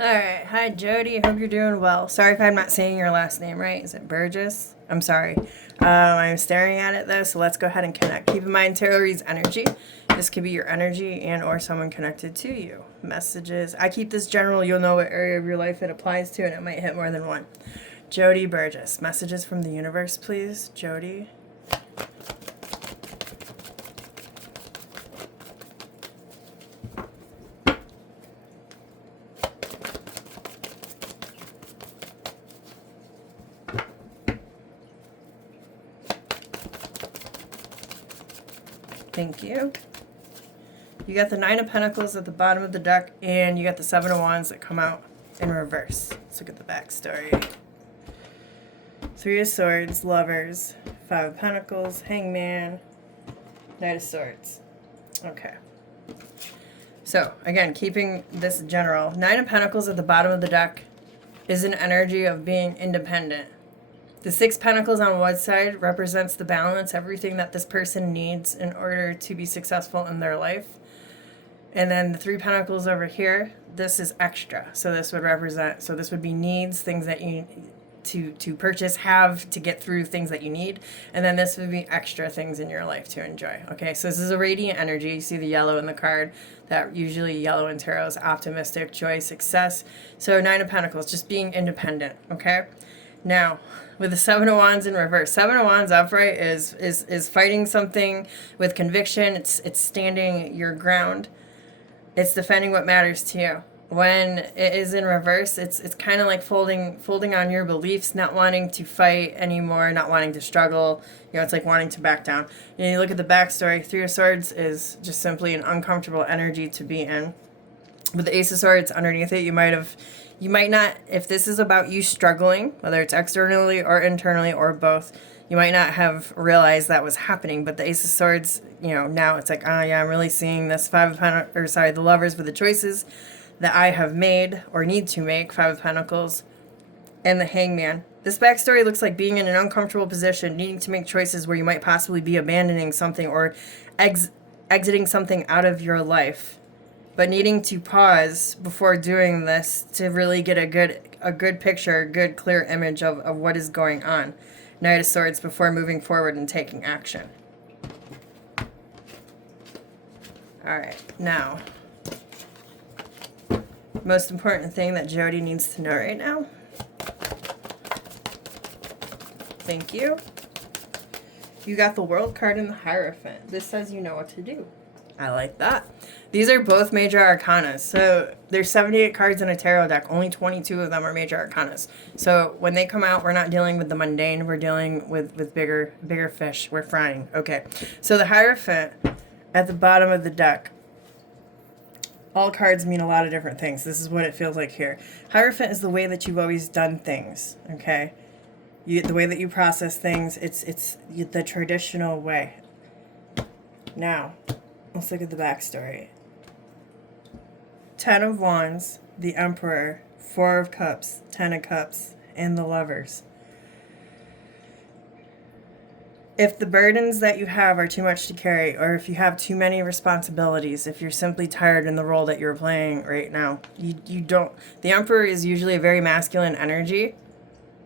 Alright, hi Jody, hope you're doing well. Sorry if I'm not saying your last name right. Is it Burgess? I'm sorry. I'm staring at it though, so let's go ahead and connect. Keep in mind, tarot reads energy. This could be your energy and or someone connected to you. Messages. I keep this general, you'll know what area of your life it applies to, and it might hit more than one. Jody Burgess. Messages from the universe, please. Jody. Thank you. You got the Nine of Pentacles at the bottom of the deck, and you got the Seven of Wands that come out in reverse. Let's look at the backstory. Three of Swords, Lovers, Five of Pentacles, Hangman, Knight of Swords. Okay. So, again, keeping this general. Nine of Pentacles at the bottom of the deck is an energy of being independent. The Six Pentacles on one side represents the balance, everything that this person needs in order to be successful in their life. And then the Three Pentacles over here, this is extra. So this would represent, so this would be needs, things that you to purchase, have to get through things that you need. And then this would be extra things in your life to enjoy. Okay, so this is a radiant energy. You see the yellow in the card. That usually yellow in tarot is optimistic, joy, success. So Nine of Pentacles, just being independent. Okay, now with the Seven of Wands in reverse, Seven of Wands upright is fighting something with conviction. It's standing your ground. It's defending what matters to you. When it is in reverse, it's kind of like folding on your beliefs, not wanting to fight anymore, not wanting to struggle. You know, it's like wanting to back down. You look at the backstory. Three of Swords is just simply an uncomfortable energy to be in. With the Ace of Swords underneath it, you might not, if this is about you struggling, whether it's externally or internally or both, you might not have realized that was happening. But the Ace of Swords, you know, now it's like, oh yeah, I'm really seeing this the Lovers with the choices that I have made or need to make, Five of Pentacles, and the Hangman. This backstory looks like being in an uncomfortable position, needing to make choices where you might possibly be abandoning something or exiting something out of your life, but needing to pause before doing this to really get a good picture, a good clear image of what is going on. Knight of Swords before moving forward and taking action. Alright, now, most important thing that Jody needs to know right now. Thank you. You got the World card and the Hierophant. This says you know what to do. I like that. These are both major arcanas. So there's 78 cards in a tarot deck. Only 22 of them are major arcanas. So when they come out, we're not dealing with the mundane. We're dealing with bigger fish. We're frying. Okay. So the Hierophant at the bottom of the deck. All cards mean a lot of different things. This is what it feels like here. Hierophant is the way that you've always done things. Okay. The way that you process things. It's the traditional way. Now, let's look at the backstory. Ten of Wands, the Emperor, Four of Cups, Ten of Cups, and the Lovers. If the burdens that you have are too much to carry, or if you have too many responsibilities, if you're simply tired in the role that you're playing right now, you don't... The Emperor is usually a very masculine energy,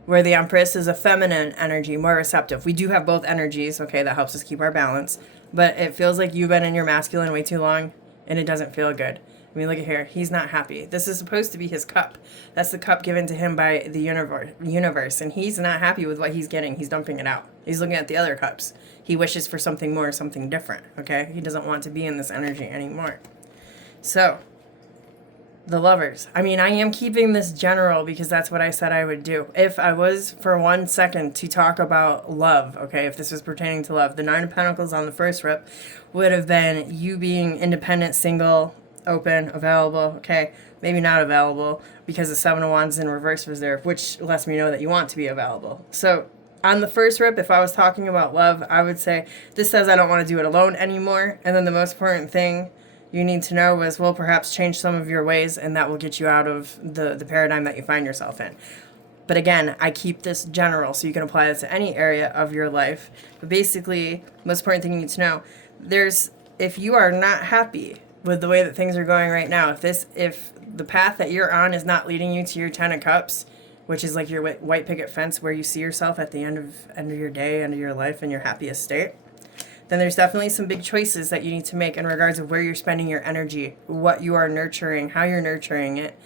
where the Empress is a feminine energy, more receptive. We do have both energies, okay, that helps us keep our balance. But it feels like you've been in your masculine way too long, and it doesn't feel good. I mean, look at here. He's not happy. This is supposed to be his cup. That's the cup given to him by the universe, and he's not happy with what he's getting. He's dumping it out. He's looking at the other cups. He wishes for something more, something different, okay? He doesn't want to be in this energy anymore. So, the Lovers. I mean, I am keeping this general because that's what I said I would do. If I was for 1 second to talk about love, okay, if this was pertaining to love, the Nine of Pentacles on the first rip would have been you being independent, single, open, available, okay, maybe not available because the Seven of Wands in reverse was there, which lets me know that you want to be available. So on the first rip, if I was talking about love, I would say this says I don't want to do it alone anymore. And then the most important thing you need to know is, well, perhaps change some of your ways, and that will get you out of the paradigm that you find yourself in. But again, I keep this general, so you can apply this to any area of your life. But basically, most important thing you need to know, if you are not happy with the way that things are going right now. If the path that you're on is not leading you to your 10 of cups, which is like your white picket fence where you see yourself at the end of your day, end of your life, in your happiest state, then there's definitely some big choices that you need to make in regards of where you're spending your energy, what you are nurturing, how you're nurturing it.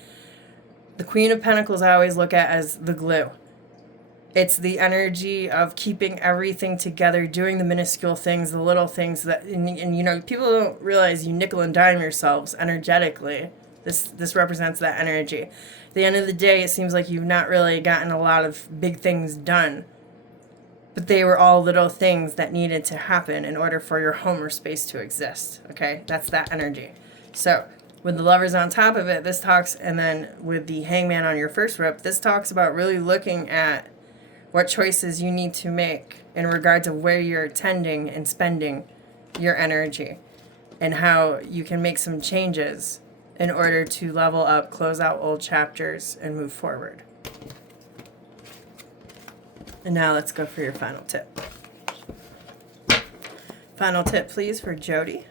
The Queen of Pentacles I always look at as the glue. It's the energy of keeping everything together, doing the minuscule things, the little things that, and you know, people don't realize you nickel and dime yourselves energetically. This represents that energy. At the end of the day, it seems like you've not really gotten a lot of big things done. But they were all little things that needed to happen in order for your home or space to exist. Okay? That's that energy. So, with the Lovers on top of it, this talks, and then with the Hangman on your first rep, this talks about really looking at what choices you need to make in regards of where you're attending and spending your energy, and how you can make some changes in order to level up, close out old chapters, and move forward. And now let's go for your final tip. Final tip, please, for Jody.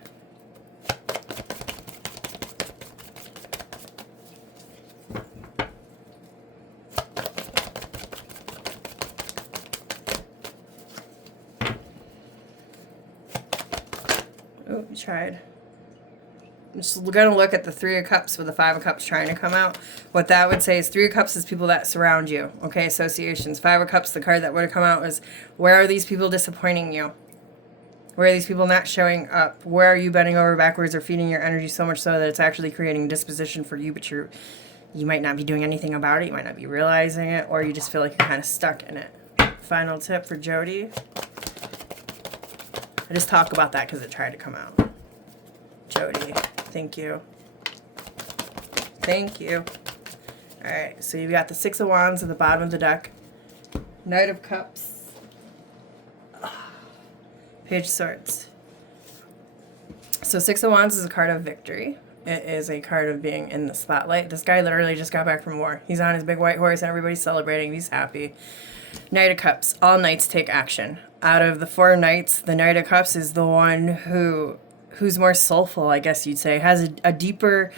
Oh, you tried. I'm just going to look at the Three of Cups with the Five of Cups trying to come out. What that would say is Three of Cups is people that surround you. Okay, associations. Five of Cups, the card that would have come out is, where are these people disappointing you? Where are these people not showing up? Where are you bending over backwards or feeding your energy so much so that it's actually creating disposition for you, but you might not be doing anything about it. You might not be realizing it, or you just feel like you're kind of stuck in it. Final tip for Jody. I just talk about that because it tried to come out. Jody, thank you. Thank you. Alright, so you've got the Six of Wands at the bottom of the deck. Knight of Cups. Page of Swords. So Six of Wands is a card of victory. It is a card of being in the spotlight. This guy literally just got back from war. He's on his big white horse and everybody's celebrating. He's happy. Knight of Cups. All knights take action. Out of the four knights, the Knight of Cups is the one who's more soulful, I guess you'd say, has a deeper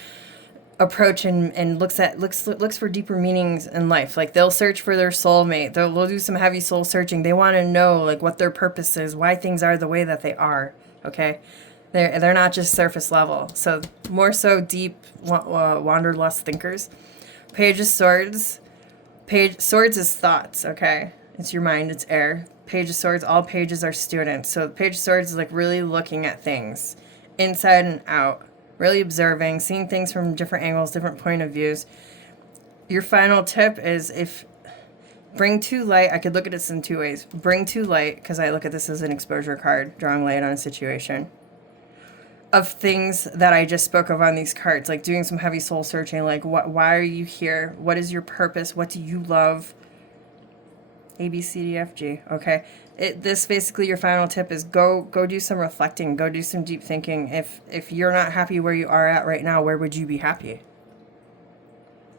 approach and looks for deeper meanings in life. Like, they'll search for their soulmate. They'll do some heavy soul searching. They want to know like what their purpose is, why things are the way that they are. Okay, they're not just surface level. So more so deep wanderlust thinkers. Page of Swords. Swords is thoughts. Okay, it's your mind. It's air. Page of Swords, all pages are students. So the Page of Swords is like really looking at things inside and out, really observing, seeing things from different angles, different point of views. Your final tip is bring to light, I could look at this in two ways. Bring to light, because I look at this as an exposure card, drawing light on a situation, of things that I just spoke of on these cards, like doing some heavy soul searching, like why are you here? What is your purpose? What do you love? A, B, C, D, F, G. Okay. This basically, your final tip is go do some reflecting. Go do some deep thinking. If you're not happy where you are at right now, where would you be happy?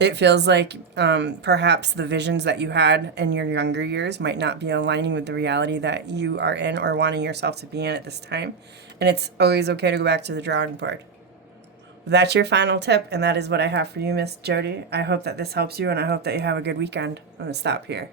It feels like perhaps the visions that you had in your younger years might not be aligning with the reality that you are in or wanting yourself to be in at this time. And it's always okay to go back to the drawing board. That's your final tip, and that is what I have for you, Miss Jody. I hope that this helps you, and I hope that you have a good weekend. I'm going to stop here.